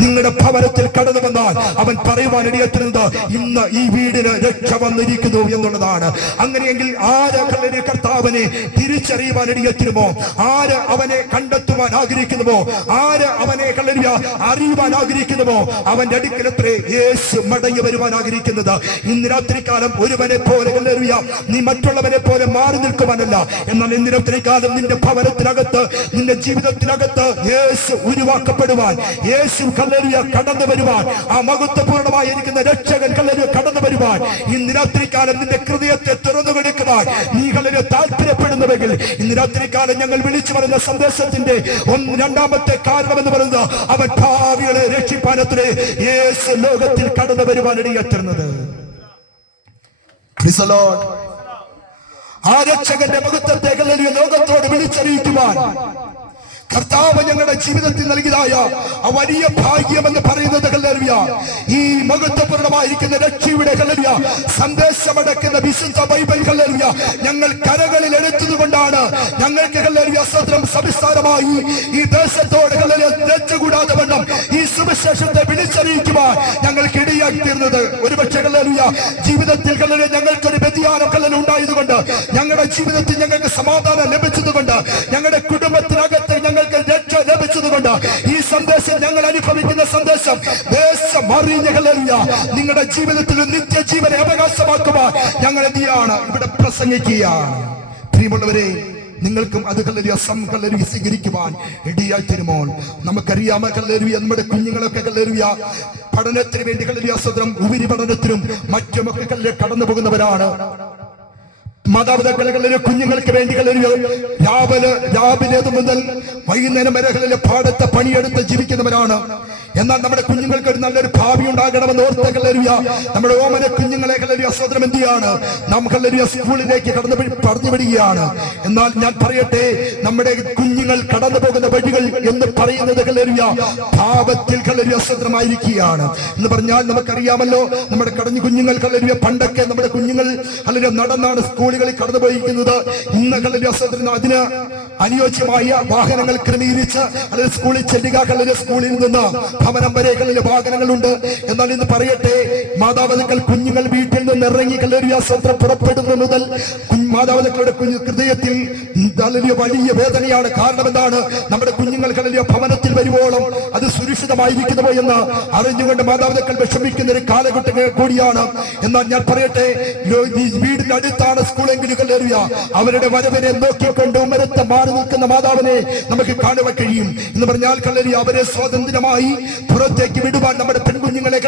നിങ്ങളുടെ ഭവനത്തിൽ കടന്നു വന്നാൽ അവൻ പറയുവാൻ ഇടയെത്തുന്നത് ഇന്ന് ഈ വീടിന് രക്ഷ വന്നിരിക്കുന്നു എന്നുള്ളതാണ്. അങ്ങനെയെങ്കിൽ ആര് കർത്താവിനെ തിരിച്ചറിയുവാൻ ഇടയെത്തുമോ, ആര് അവനെ കണ്ടെത്തുവാൻ ആഗ്രഹിക്കുന്നുവോ, ആര് അവനെ അറിയുവാൻ ആഗ്രഹിക്കുന്നുവോ, അവന്റെ അടുക്കലത്രേ യേശു മടങ്ങി വരുവാൻ ആഗ്രഹിക്കുന്നത്. ഇന്ന് രാത്രികാലം ഒരുവനെ പോലെ നീ മറ്റുള്ളവരെ പോലെ മാറി നിൽക്കുവാനല്ല, എന്നാൽ ഇന്ന് രാത്രികാലം നിന്റെ ഭവനത്തിനകത്ത്, നിന്റെ ജീവിതത്തിനകത്ത് യേശു ഉരുവാക്കപ്പെടുവാൻ, യേശു കടന്നു വരുവാൻ, ആ മഹത്വപൂർണമായിരിക്കുന്ന രക്ഷകൻ കടന്നു വരുവാൻ, ഇന്ന് രാത്രികാലം നിന്റെ ഹൃദയത്തെ തുറന്നു കൊടുക്കുവാൻ നീ താല്പര്യപ്പെടുന്നുവെങ്കിൽ ഇന്ന് രാത്രികാലം ഞങ്ങൾ വിളിച്ചു പറയുന്ന സന്ദേശത്തിന്റെ രണ്ടാമത്തെ കാരണം എന്ന് പറയുന്നത് അവൻ ഭാവികളെ രക്ഷിപ്പാനത്രേ യേശു ലോകത്തിൽ കടന്നു വരുവാൻ ഇടയാറ്റുന്നത്. ആ രക്ഷകന്റെ മഹത്വത്തെ ലോകത്തോട് വിളിച്ചറിയിക്കുവാൻ കർത്താവ് ഞങ്ങളുടെ ജീവിതത്തിൽ നൽകിയതായ ആ വലിയ ഭാഗ്യം എന്ന് പറയുന്നത് ഈ മഹത്വപൂർണമായിരിക്കുന്ന രക്ഷയുടെ സന്ദേശമടക്കുന്ന വിശുദ്ധ ബൈബിൾ ഞങ്ങൾ കരകളിൽ എടുത്തതുകൊണ്ടാണ് ഞങ്ങൾക്ക് സ്വതന്ത്രം സവിസ്താരമായി ഈ ദേശത്തോട് രക്ഷകൂടാതെ വണ്ണം ഈ സുവിശേഷത്തെ വിളിച്ചറിയിക്കുവാൻ ഞങ്ങൾക്ക് ഇടയാക്കി തീർന്നത്. ഒരുപക്ഷെ ജീവിതത്തിൽ ഞങ്ങൾക്കൊരു വ്യതിയാനം ഉണ്ടായതുകൊണ്ട്, ഞങ്ങളുടെ ജീവിതത്തിൽ ഞങ്ങൾക്ക് സമാധാനം ലഭിച്ചതുകൊണ്ട്, ഞങ്ങളുടെ കുടുംബത്തിനകത്ത് ഞങ്ങൾക്ക് രക്ഷ ലഭിച്ചതുകൊണ്ട്, ഈ സന്ദേശം ഞങ്ങൾ അനുഭവിക്കുന്ന സന്ദേശം ദേശം അറിഞ്ഞ നിങ്ങളുടെ ജീവിതത്തിൽ നിത്യജീവനെ അവകാശമാക്കുവാൻ ഞങ്ങൾ എന്ത് ചെയ്യാണ് ഇവിടെ പ്രസംഗിക്കുകയാണ്. പ്രിയമുള്ളവരെ, നിങ്ങൾക്കും അത് സ്വീകരിക്കുവാൻ ഇടയായി തരുമോ? നമുക്കറിയാമോ നമ്മുടെ കുഞ്ഞുങ്ങളൊക്കെ പഠനത്തിന് വേണ്ടി സ്വതന്ത്രം ഉപരിപഠനത്തിനും മറ്റുമൊക്കെ കടന്നു പോകുന്നവരാണ്. മാതാപിതാക്കളെ കുഞ്ഞുങ്ങൾക്ക് വേണ്ടി രാവിലെ മുതൽ വൈകുന്നേരം വരെ പാടത്തെ പണിയെടുത്ത് ജീവിക്കുന്നവരാണ്. എന്നാൽ നമ്മുടെ കുഞ്ഞുങ്ങൾക്ക് ഒരു നല്ലൊരു ഭാവി ഉണ്ടാകണമെന്ന് ഓർത്ത് നമ്മുടെ ഓമന കുഞ്ഞുങ്ങളെ സ്വതന്ത്രം എന്ത് ചെയ്യാണ്? നാം സ്കൂളിലേക്ക് പറഞ്ഞു വിടുകയാണ്. എന്നാൽ ഞാൻ പറയട്ടെ, നമ്മുടെ കുഞ്ഞുങ്ങൾ കടന്നു പോകുന്ന വഴികൾ എന്ന് പറയുന്നത് പാപത്തിൽ സ്വതന്ത്രമായിരിക്കുകയാണ് എന്ന് പറഞ്ഞാൽ നമുക്കറിയാമല്ലോ. നമ്മുടെ കടഞ്ഞു കുഞ്ഞുങ്ങൾ പണ്ടൊക്കെ നമ്മുടെ കുഞ്ഞുങ്ങൾ നടന്നാണ് സ്കൂളുകളിൽ കടന്നുപോയിരിക്കുന്നത്. ഇന്ന് അതിന് അനുയോജ്യമായ വാഹനങ്ങൾ ക്രമീകരിച്ച് അല്ലെങ്കിൽ സ്കൂളിൽ ചെല്ലുക, സ്കൂളിൽ നിന്ന് ഭവനം വരെ വാഹനങ്ങളുണ്ട്. എന്നാൽ ഇന്ന് പറയട്ടെ, മാതാപിതാക്കൾ കുഞ്ഞുങ്ങൾ വീട്ടിൽ നിന്ന് ഇറങ്ങി സ്വതന്ത്രം പുറപ്പെടുന്നത് മുതൽ മാതാപിതാക്കളുടെ ഹൃദയത്തിൽ വലിയ വേദനയാണ്. കാരണം എന്താണ്? നമ്മുടെ കുഞ്ഞുങ്ങൾ ഭവനത്തിൽ വരുവോളം അത് സുരക്ഷിതമായിരിക്കുന്നുവോ എന്ന് അറിഞ്ഞുകൊണ്ട് മാതാപിതാക്കൾ വിഷമിക്കുന്ന ഒരു കാലഘട്ടം കൂടിയാണ്. എന്നാൽ ഞാൻ പറയട്ടെ, വീടിന്റെ അടുത്താണ് സ്കൂളെങ്കിലും അവരുടെ വരവിനെ നോക്കിക്കൊണ്ട് ഉമ്മരത്തെ മാറി നിൽക്കുന്ന മാതാവിനെ നമുക്ക് കാണുവാൻ കഴിയും. എന്ന് പറഞ്ഞാൽ അവരെ സ്വാതന്ത്ര്യമായി പുറത്തേക്ക് വിടുവാൻ നമ്മുടെ പെൺകുഞ്ഞുങ്ങളെ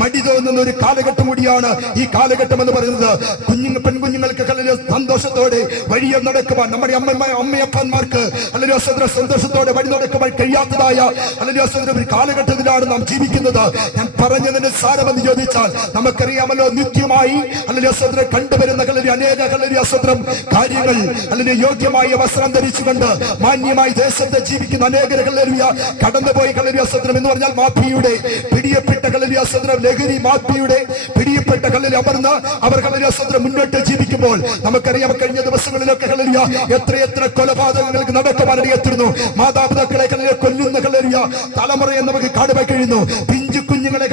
മടി തോന്നുന്ന ഒരു കാലഘട്ടം കൂടിയാണ് ഈ കാലഘട്ടം എന്ന് പറയുന്നത്. പെൺകുഞ്ഞുങ്ങൾക്ക് സന്തോഷത്തോടെ വഴിയെ നടക്കുവാൻ നമ്മുടെ അമ്മയപ്പന്മാർക്ക് സന്തോഷത്തോടെ വഴി നടക്കുവാൻ കഴിയാത്തതായ ഒരു കാലഘട്ടത്തിലാണ് നാം ജീവിക്കുന്നത്. ഞാൻ പറഞ്ഞതിന് സാരമെന്ന് ചോദിച്ചാൽ നമുക്കറിയാമല്ലോ, നിത്യമായി കണ്ടുവരുന്ന അനേക കാര്യങ്ങൾ യോഗ്യമായ വസ്ത്രം ധരിച്ചുകൊണ്ട് മാന്യമായി ദേശത്തെ ജീവിക്കുന്ന അനേകരെ കടന്നുപോയി എന്ന് പറഞ്ഞാൽ മാഫിയുടെ പിടിയപ്പെട്ട ലഹരി മാഫിയുടെ പിടിയപ്പെട്ട അമർന്ന് അവർ മുന്നോട്ട് ജീവിക്കുമ്പോൾ നമുക്കറിയാം, കഴിഞ്ഞ ദിവസങ്ങളിലൊക്കെ എത്രയെത്ര കൊലപാതകങ്ങൾക്ക് നടക്കുവാനിടയെത്തുന്നു. മാതാപിതാക്കളെ കൊല്ലുന്ന തലമുറയെ നമുക്ക് കാണുവാൻ കഴിയുന്നു. പിഞ്ചു കുഞ്ഞുങ്ങളെ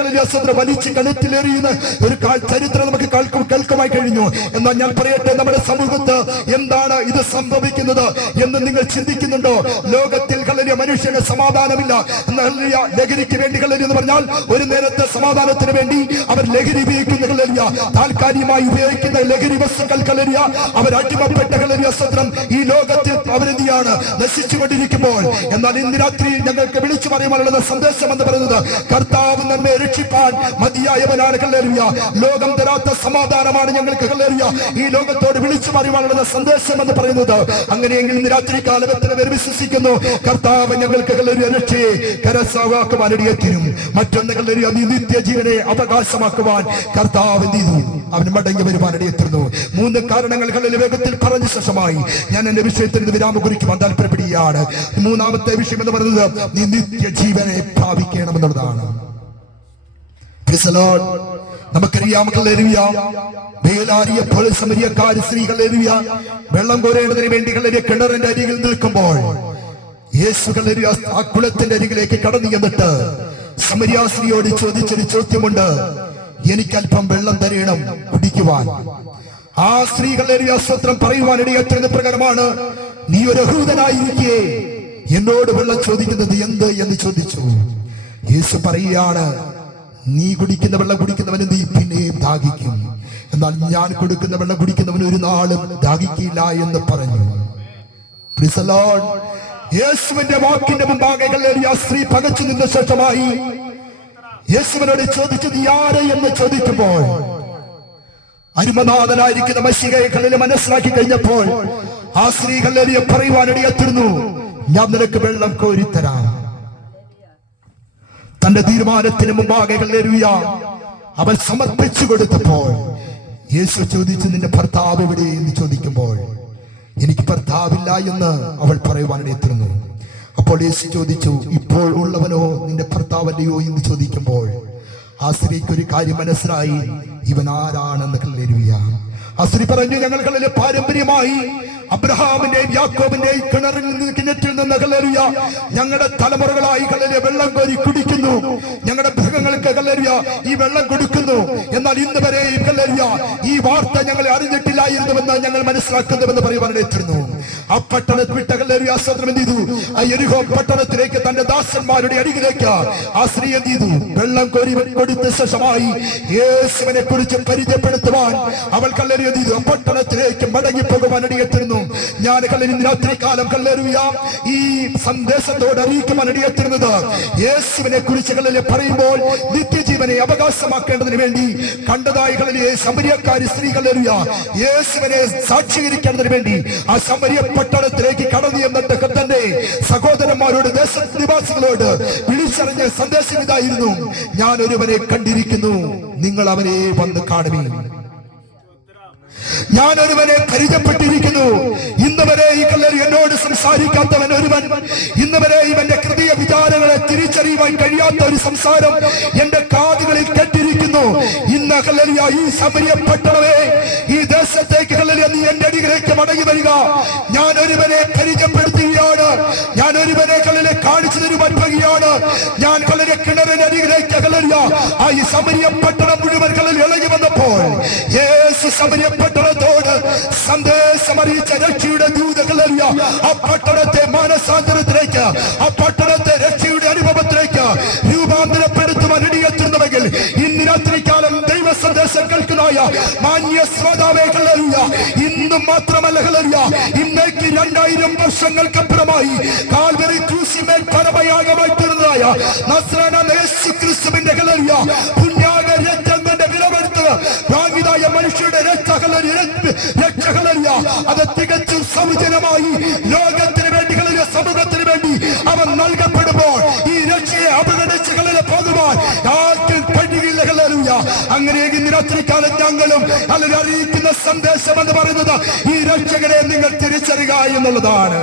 വലിച്ച് കഴുത്തിലെറിയുന്ന ഒരു ചരിത്രം നമുക്ക് കേൾക്കുവാൻ കഴിഞ്ഞു. എന്നാൽ ഞാൻ പറയട്ടെ, നമ്മുടെ സമൂഹത്ത് എന്താണ് ഇത് സംഭവിക്കുന്നത് എന്ന് നിങ്ങൾ ചിന്തിക്കുന്നുണ്ടോ? ലോകത്തിൽ മനുഷ്യന് സമാധാനമില്ല. ലഹരിക്ക് വേണ്ടി എന്ന് പറഞ്ഞാൽ ഒരു നേരത്തെ സമാധാനത്തിന് വേണ്ടി അവർ ലഹരി ഉപയോഗിക്കുന്ന താൽക്കാലികമായി ഉപയോഗിക്കുന്ന ലഹരി വസ്തുക്കൾ അവർ അടിമപ്പെട്ട സ്വതന്ത്രം ഈ ലോകത്തിൽ അവരെന്തിയാണ് നശിച്ചുകൊണ്ടിരിക്കുമ്പോൾ. എന്നാൽ ഇന്ന് രാത്രി ഞങ്ങൾക്ക് വിളിച്ചു പറയുവാനുള്ള സന്ദേശം എന്ന് പറയുന്നത് കർത്താവ് നമ്മെ രക്ഷിപ്പാൻ മതിയായവനാണ്. ലോകം തരാത്ത സമാധാനമാണ് ഞങ്ങൾക്ക് ഈ ലോകത്തോട് വിളിച്ചു പറയുവാനുള്ള സന്ദേശം എന്ന് പറയുന്നത്. അങ്ങനെയെങ്കിൽ ഇന്ന് രാത്രി കാലം എത്ര പേർ വിശ്വസിക്കുന്നു കർത്താവ് ഞങ്ങൾക്ക് രക്ഷയെ കരസ്ഥമാക്കുവാനിടയെത്തിനും മറ്റൊന്ന് നിത്യജീവനെ അവകാശമാക്കുവാൻ കർത്താവ് അവന് മടങ്ങി വരുവാനിടയെത്തുന്നു. 3 കാരണങ്ങൾ വേഗത്തിൽ പറഞ്ഞ ശേഷമായി ഞാൻ എന്റെ വിഷയത്തിന് വിരാമം കുറിക്കുവാൻ താല്പര്യപ്പെടുകയാണ്. 3ാമത്തെ വിഷയം എന്ന് പറയുന്നത് നീ നിത്യജീവനെ പ്രാപിക്കണമെന്നുള്ളതാണ്. നമുക്കറിയാം, വേലാരിയപ്പോൾ സമരിയക്കാരി സ്ത്രീകൾ വെള്ളം കോരേണ്ടതിന് വേണ്ടി കിണറിന്റെ അരികിൽ നിൽക്കുമ്പോൾ യേശു ആ കുളത്തിന്റെ അരികിലേക്ക് കടന്നു ചെന്നിട്ട് സമരിയ സ്ത്രീയോട് ചോദിച്ചൊരു ചോദ്യമുണ്ട്, എനിക്കല്പം വെള്ളം തരണം കുടിക്കുവാൻ. ആ സ്ത്രീകളുടെ സ്വത്രം പറയുവാനിടയാറ്റുന്ന പ്രകാരമാണ്, നീ ഒരു യഹൂദനായിരിക്കെ എന്നോട് വെള്ളം ചോദിക്കുന്നത് എന്ത് എന്ന് ചോദിച്ചു. യേശു പറയുകയാണ്, നീ കുടിക്കുന്ന വെള്ളം കുടിക്കുന്നവന് നീ പിന്നെയും ദാഹിക്കും, എന്നാൽ ഞാൻ കൊടുക്കുന്ന വെള്ളം കുടിക്കുന്നവന് ഒരു നാളും ദാഹിക്കില്ല എന്ന് പറഞ്ഞു. Praise the Lord. യേശുവിന്റെ വാക്കിന്റെ മുമ്പാകെ ആ സ്ത്രീ പകച്ചു നിന്ന ശേഷമായി യേശുവിനോട് ചോദിച്ചു, നീ ആര് എന്ന് ചോദിക്കുമ്പോൾ അരുമനാഥനായിരിക്കുന്ന മശിഹയെ മനസ്സിലാക്കി കഴിഞ്ഞപ്പോൾ ആ സ്ത്രീ പറയുവാനിടയായിരുന്നു, ഞാൻ നിനക്ക് വെള്ളം കോരിത്തരാം. തന്റെ തീരുമാനത്തിന് മുമ്പാകെ അവൻ സമർപ്പിച്ചു കൊടുത്തപ്പോൾ യേശു ചോദിച്ചു, നിന്റെ ഭർത്താവ് എവിടെ എന്ന് ചോദിക്കുമ്പോൾ, എനിക്ക് ഭർത്താവില്ല എന്ന് അവൾ പറയുവാനിടയായിരുന്നു. അപ്പോൾ യേശു ചോദിച്ചു, ഇപ്പോൾ ഉള്ളവനോ നിന്റെ ഭർത്താവല്ലയോ എന്ന് ചോദിക്കുമ്പോൾ ആ സ്ത്രീക്ക് ഒരു കാര്യം മനസ്സിലായി, ഇവൻ ആരാണെന്ന്. ആ സ്ത്രീ പറഞ്ഞു, ഞങ്ങൾ പാരമ്പര്യമായി അബ്രഹാമിന്റെയും യാക്കോബിന്റെയും കിണറ്റിൽ നിന്ന് ഞങ്ങളുടെ തലമുറകളായി വെള്ളം കോരി കുടിക്കുന്നു, ഞങ്ങളുടെ മൃഗങ്ങൾക്ക് ഈ വെള്ളം കൊടുക്കുന്നു. എന്നാൽ ഇന്ന് വരെ ഈ വാർത്ത ഞങ്ങളെ അറിഞ്ഞിട്ടില്ലായിരുന്നുവെന്ന് ഞങ്ങൾ മനസ്സിലാക്കുന്നുവെന്ന് പറയുവാനിടയായിരുന്നു. ആ പട്ടണത്തിൽ വിട്ട എന്ത് ചെയ്തു, ആ യെരിഹോ പട്ടണത്തിലേക്ക് തന്റെ ദാസന്മാരുടെ അരികിലേക്ക് ആ സ്ത്രീ എന്ത് ചെയ്തു, വെള്ളം കോരി കൊടുത്ത ശേഷമായി യേശുവിനെ കുറിച്ച് പരിചയപ്പെടുത്തുവാൻ അവൾ എന്ത് ചെയ്തു, പട്ടണത്തിലേക്ക് മടങ്ങി പോകുവാനിടയായിരുന്നു. ഞാൻ ഇന്ന് രാത്രി കാലം ഈ സന്ദേശത്തോട് അറിയിക്കുവാനിടയായിരുന്നത്, യേശുവിനെ കുറിച്ച് പറയുമ്പോൾ നിത്യജീവനെ അവകാശമാക്കേണ്ടതിന് വേണ്ടി കണ്ടതായി സമരിയക്കാരി സ്ത്രീ യേശുവിനെ സാക്ഷീകരിക്കേണ്ടതിന് വേണ്ടി ആ സമരിയ പട്ടണത്തിലേക്ക് കടന്നു എന്നിട്ട് തന്റെ സഹോദരന്മാരോട് ദേശനിവാസികളോട് വിളിച്ചറിഞ്ഞ സന്ദേശം ഇതായിരുന്നു, ഞാൻ ഒരുവനെ കണ്ടിരിക്കുന്നു, നിങ്ങൾ അവനെ വന്ന് കാണുമേ. ഞാൻ ഒരുവനെ പരിചയപ്പെട്ടിരിക്കുന്നു. ഇന്ന് വരെ ഈ എന്നോട് സംസാരിക്കാത്തവൻ ഒരുവൻ, ഇന്ന് വരെ ഇവന്റെ ഹൃദയ വിചാരങ്ങളെ തിരിച്ചറിയുവാൻ കഴിയാത്ത ഒരു സംസാരം എന്റെ കാതുകളിൽ കേട്ടിരിക്കുന്നു. ഇന്ന് ഈ സമരിയ പട്ടണമേ, ഈ ദേശത്തേക്ക് നീ എന്റെ അടിയിലേക്ക് മടങ്ങി വരിക. ഞാൻ ഒരുവനെ പരിചയപ്പെടുത്തുകയാണ്, ഞാൻ ഒരുവനെ കാണിച്ചു തരുവാൻ പോകുകയാണ്. ഞാൻ കിണറിന്റെ അരികിലേക്ക് ആ ഈ സമരിയ പട്ടണം മുഴുവൻ ഇളകി വന്നപ്പോൾ യേശു സമരിയ പട്ടണത്തോട് സന്ദേശം അറിയിച്ച രക്ഷയുടെ ദൂതകളറിയ ആ പട്ടണത്തെ മാനസാന്തരത്തിലേക്ക്, ആ പട്ടണത്തെ രക്ഷയുടെ അനുഭവത്തിലേക്ക് രൂപാന്തരപ്പെടുത്തുവാൻ ഇടയെത്തുന്നുവെങ്കിൽ ഇന്ന് രാത്രികാലം ദൈവ സന്ദേശം കേൾക്കുന്നതായ മാന്യ ശ്രോതാവേ, ഇന്നും മാത്രമല്ല ഇന്നേക്ക് 2000 വർഷങ്ങൾക്കപ്പുറമായി കാൽവരി ക്രൂശിന്മേൽ പരമയാഗമായി തീർന്നതായ നസ്രായനായ യേശു ക്രിസ്തുവിന്റെ പുണ്യാഗ രക്തങ്ങളുടെ വിലവെടുത്ത് വാങ്ങിയതായ മനുഷ്യരുടെ രക്ഷകളറിയ അത് തികച്ചും സൗജന്യമായി ലോകത്തിന് വേണ്ടി സമൂഹത്തിന് വേണ്ടി അവൻ നൽകപ്പെടുമ്പോൾ ഈ രക്ഷയെ അവഗണിച്ച് പോകുവാൻ ആർക്കും കഴിയില്ല. അങ്ങനെ ഇന്ന് രാത്രികാലം ഞങ്ങളും അറിയിക്കുന്ന സന്ദേശം എന്ന് പറയുന്നത് ഈ രക്ഷകരെ നിങ്ങൾ തിരിച്ചറിയുക എന്നുള്ളതാണ്.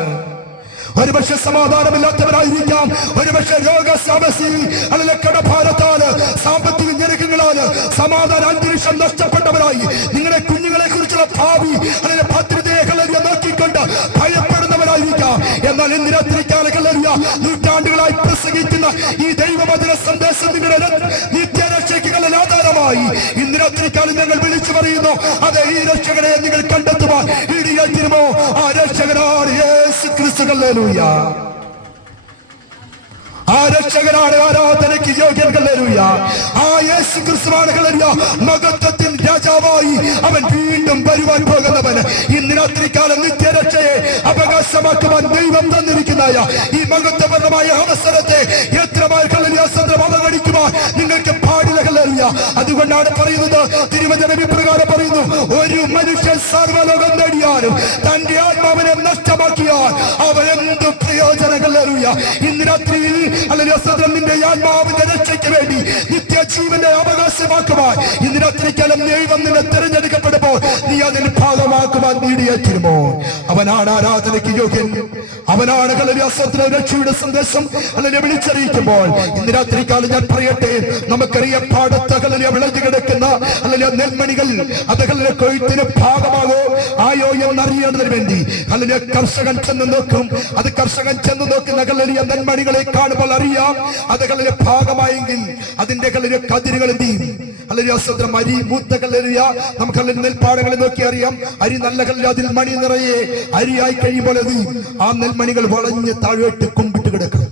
ഒരുപക്ഷെ സമാധാനമില്ലാത്തവരായിരിക്കാം, ഒരുപക്ഷെ രോഗസമസ്യ അല്ലെങ്കിൽ കടഭാരത്താല് സാമ്പത്തിക ഞെരുക്കങ്ങളാല് സമാധാന അന്തരീക്ഷം നഷ്ടപ്പെട്ടവരായി നിങ്ങളുടെ കുഞ്ഞുങ്ങളെ കുറിച്ചുള്ള ഭാവി അല്ലെങ്കിൽ ഭദ്രതയെ നോക്കിക്കൊണ്ട് ഭയപ്പെടുന്നവരായിരിക്കാം. എന്നാൽ ഇന്ന് രാത്രികാല നൂറ്റാണ്ടുകളായി പ്രസംഗിക്കുന്ന ഈ ദൈവവചന സന്ദേശം നിങ്ങളുടെ നിത്യരക്ഷയ്ക്ക് ആധാരമായി ഇന്ന് രാത്രികാലം ഞങ്ങൾ വിളിച്ചു പറയുന്നു, അതെ ഈ രക്ഷകരെ നിങ്ങൾ കണ്ടെത്തുവാൻ ഇടിയാറ്റിരുമോ ആ രക്ഷകനാണ് യേശു ക്രിസ്തു. ഹല്ലേലൂയ. ആ രക്ഷകനാണ് ആരാധനയ്ക്ക് യോഗ്യൻ. ഹല്ലേലൂയ. ആ യേശു ക്രിസ്തുവാണ് മഹത്വത്തിൻ രാജാവായി അവൻ വീണ്ടും വരുവാൻ പോകുന്നവൻ. ഇന്ന് രാത്രികാലം നിത്യരക്ഷയെ അവകാശമാക്കുവാൻ ദൈവം തന്നിരിക്കുന്ന ഈ മഹത്വപരമായ അവസരത്തെ എത്രമാർ അവഗണിക്കുവാൻ നിങ്ങൾക്ക് പാടില്ല. ഹല്ലേലൂയ. അതുകൊണ്ടാണ് പറയുന്നത്, തിരുവചനം ഇപ്രകാരം പറയുന്നു, ഒരു മനുഷ്യൻ സർവ്വലോകം നേടിയാലും തന്റെ ആത്മാവിനെ നഷ്ടമാക്കിയാൽ അവനെന്ത് പ്രയോജനം. ഹല്ലേലൂയ. ഇന്ന് രാത്രിയിൽ നിന്റെ ആത്മാവിന്റെ രക്ഷയ്ക്ക് വേണ്ടി നിത്യജീവനെ അവകാശമാക്കുവാൻ ഇന്ന് രാത്രിക്കാലം ദൈവം നിന്നെ തിരഞ്ഞെടുക്കപ്പെടുമ്പോൾ നീ അതിൽ ഭാഗമാക്കുവാൻ നീടിയേറ്റിരുമോ? അവനാണ് ആരാധനയ്ക്ക് യോഗ്യൻ. അവനാണ് രക്ഷയുടെ സന്ദേശം വിളിച്ചറിയിക്കുമ്പോൾ ഇന്ന് രാത്രികാലം ഞാൻ പറയട്ടെ, നമുക്കറിയാം പാടത്ത് വിളഞ്ഞു കിടക്കുന്ന നെൽമണികൾ അത് കൊയ്ത്തിന് ഭാഗമാകോ ആയോ എന്നറിയേണ്ടതിന് വേണ്ടി കർഷകൻ ചെന്ന് നോക്കും. അത് കർഷകൻ ചെന്ന് നോക്കുന്ന നെൽമണികളെ കാണുമ്പോൾ അറിയാം അത് ഭാഗമായെങ്കിൽ അതിന്റെ കതിരുകൾ എന്ത് ചെയ്യും? അരി മൂത്ത നമുക്ക് നെൽപ്പാടങ്ങളിൽ നോക്കി അറിയാം. അരി നല്ല കല്ല്, അതിൽ മണി നിറയെ അരിയായി കഴിയുമ്പോൾ അത് ആ നെൽമണികൾ വളഞ്ഞ് താഴോട്ട് കുമ്പിട്ട് കിടക്കും.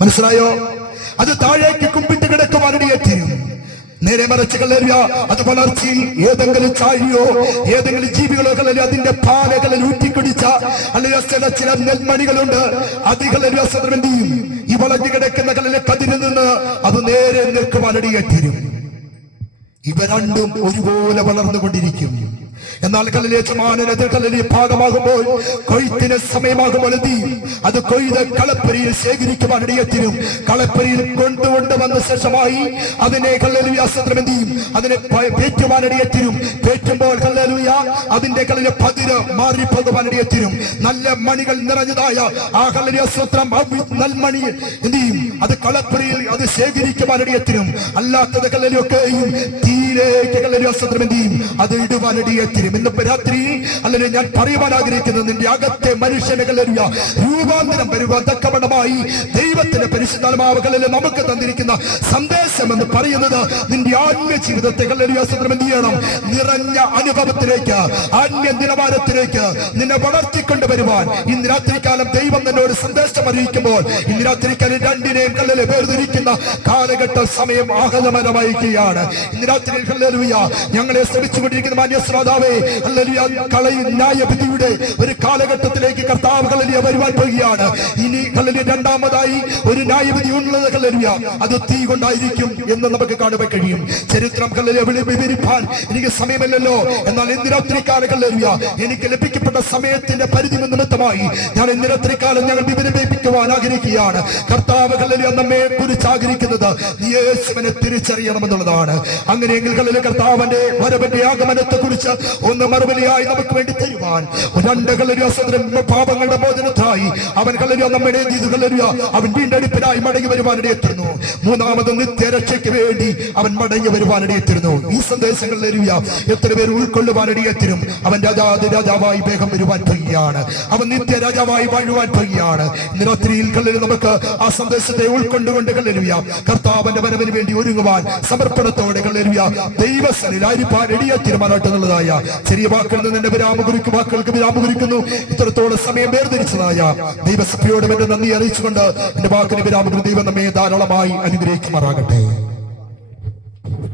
മനസ്സിലായോ? അത് താഴേക്ക് കുമ്പിട്ട് കിടക്കുവാനിടയേറ്റിരും. നേരെ മറിച്ച് അത് വളർച്ചയിൽ ഏതെങ്കിലും ചാഴിയോ ഏതെങ്കിലും ജീവികളോ അതിന്റെ പാലകളിൽ ഊറ്റിക്കുടിച്ച ചില നെൽമണികളുണ്ട്. എന്ത് ചെയ്യും? ഈ വളഞ്ഞു കിടക്കുന്ന കതിരിൽ നിന്ന് അത് നേരെ നിൽക്കുവാനിടയേറ്റിരും. ഇവ രണ്ടും ഒരുപോലെ വളർന്നുകൊണ്ടിരിക്കും. എന്നാൽ ഭാഗമാകുമ്പോൾ കൊയ്ത്തിന് സമയമാകുമ്പോൾ അത് കൊയ്ത് കളപ്പരിയിൽ ശേഖരിക്കുവാനിടയത്തിനും കളപ്പരിയിൽ കൊണ്ടുകൊണ്ട് വന്ന ശേഷമായി അതിനെ അതിനെ പേറ്റുവാനിടയത്തിനും പേറ്റുമ്പോൾ അതിന്റെ പതിര് മാറിപ്പോകുവാനിടയത്തിനും നല്ല മണികൾ നിറഞ്ഞതായ ആ നെൽമണി എന്ത് ചെയ്യും? അത് കളപ്പരിയിൽ അത് ശേഖരിക്കുവാനിടയത്തിനും അല്ലാത്തത് കല്ലൊക്കെയും തീയിലേക്ക് എന്ത് ചെയ്യും? അത് ഇടുവാനിടയത്തിനും. ഇന്നിപ്പോ രാത്രി ഞാൻ പറയുവാൻ ആഗ്രഹിക്കുന്നത് നിന്റെ അകത്തെ മനുഷ്യനെ രൂപാന്തരം വരുവാൻ തക്കവണ്ണമായി ദൈവത്തിന്റെ പരിശുദ്ധാത്മാവ് നമുക്ക് തന്നിരിക്കുന്ന സന്ദേശം എന്ന് പറയുന്നത് നിന്റെ ആത്മീയ ജീവിതത്തെ എന്ത് ചെയ്യണം? നിറഞ്ഞ അനുഭവത്തിലേക്ക്, ആത്മീയ നിലവാരത്തിലേക്ക് നിന്നെ വളർത്തിക്കൊണ്ട് വരുവാൻ ഇന്ന് രാത്രികാലം ദൈവം നിന്നോട് സന്ദേശം അറിയിക്കുമ്പോൾ ഇന്ന് രാത്രികാലം രണ്ടിനെയും വേർതിരിക്കുന്ന കാലഘട്ട സമയം ആഹ്ലാദമായിരിക്കുകയാണ്. ഇന്ന് രാത്രി ഞങ്ങളെ ശ്രമിച്ചുകൊണ്ടിരിക്കുന്ന മാന്യശ്രോതാവേ, ന്യായവിധിയുടെ ഒരു കാലഘട്ടത്തിലേക്ക് കർത്താവ് വരുവാൻ പോവുകയാണ്. ഇനി രണ്ടാമതായി ഒരു ന്യായവിധി ഉള്ളത് അത് തീ കൊണ്ടായിരിക്കും എന്ന് നമുക്ക് കാണുവാൻ കഴിയും. ചരിത്രം വിവരിപ്പാൻ എനിക്ക് സമയമില്ലല്ലോ. എന്നാൽ ഇന്ന് രാത്രികാലം എനിക്ക് ലഭിക്കപ്പെട്ട സമയത്തിന്റെ പരിധി നിമിത്തമായി ഞാൻ ഇന്ന് രാത്രികാലം ഞങ്ങൾ വിവരിപ്പിക്കുവാൻ ആഗ്രഹിക്കുകയാണ്. കർത്താവ് നമ്മെ കുറിച്ച് ആഗ്രഹിക്കുന്നത് യേശുവിനെ തിരിച്ചറിയണമെന്നുള്ളതാണ്. അങ്ങനെയെങ്കിൽ കർത്താവിന്റെ വരവിന്റെ ആഗമനത്തെ കുറിച്ച് ഒന്ന് മറുപടിയായി നമുക്ക് വേണ്ടി തരുവാൻ പാപങ്ങളുടെ മോചനത്തായി അവൻ നമ്മുടെ അവൻ വീണ്ടെടുപ്പിനായി മടങ്ങി വരുവാനിടയെത്തുന്നു. മൂന്നാമത് നിത്യരക്ഷയ്ക്ക് വേണ്ടി അവൻ മടങ്ങി വരുവാനിടയെത്തുന്നു. ഈ സന്ദേശങ്ങൾ എത്ര പേര് ഉൾക്കൊള്ളുവാനിടയെത്തിരും. അവൻ രാജാവായി വേഗം വരുവാൻ പോവുകയാണ്. അവൻ നിത്യ രാജാവായി വാഴുവാൻ പോവുകയാണ്. ഇന്ന് രാത്രിയിൽ നമുക്ക് ആ സന്ദേശത്തെ ഉൾക്കൊണ്ടുകൊണ്ട് കർത്താവിന്റെ വരവിന് വേണ്ടി ഒരുങ്ങുവാൻ സമർപ്പണത്തോടെ ദൈവസനിൽ ആയിരിക്കാൻ എടിയാത്തിരുമാനാട്ടെന്നുള്ളതായ ചെറിയ വാക്കുകളിൽ നിന്ന് എന്റെ വാക്കുകൾക്ക് വിരാമം കുറിക്കുന്നു. ഇത്രത്തോളം സമയം വേർതിരിച്ചതായ ദൈവസഭയോട് എന്റെ നന്ദി അറിയിച്ചുകൊണ്ട് എന്റെ വാക്കിന് വിരാമം ദൈവം നമ്മെ ധാരാളമായി അനുഗ്രഹിക്കുമാറാകട്ടെ.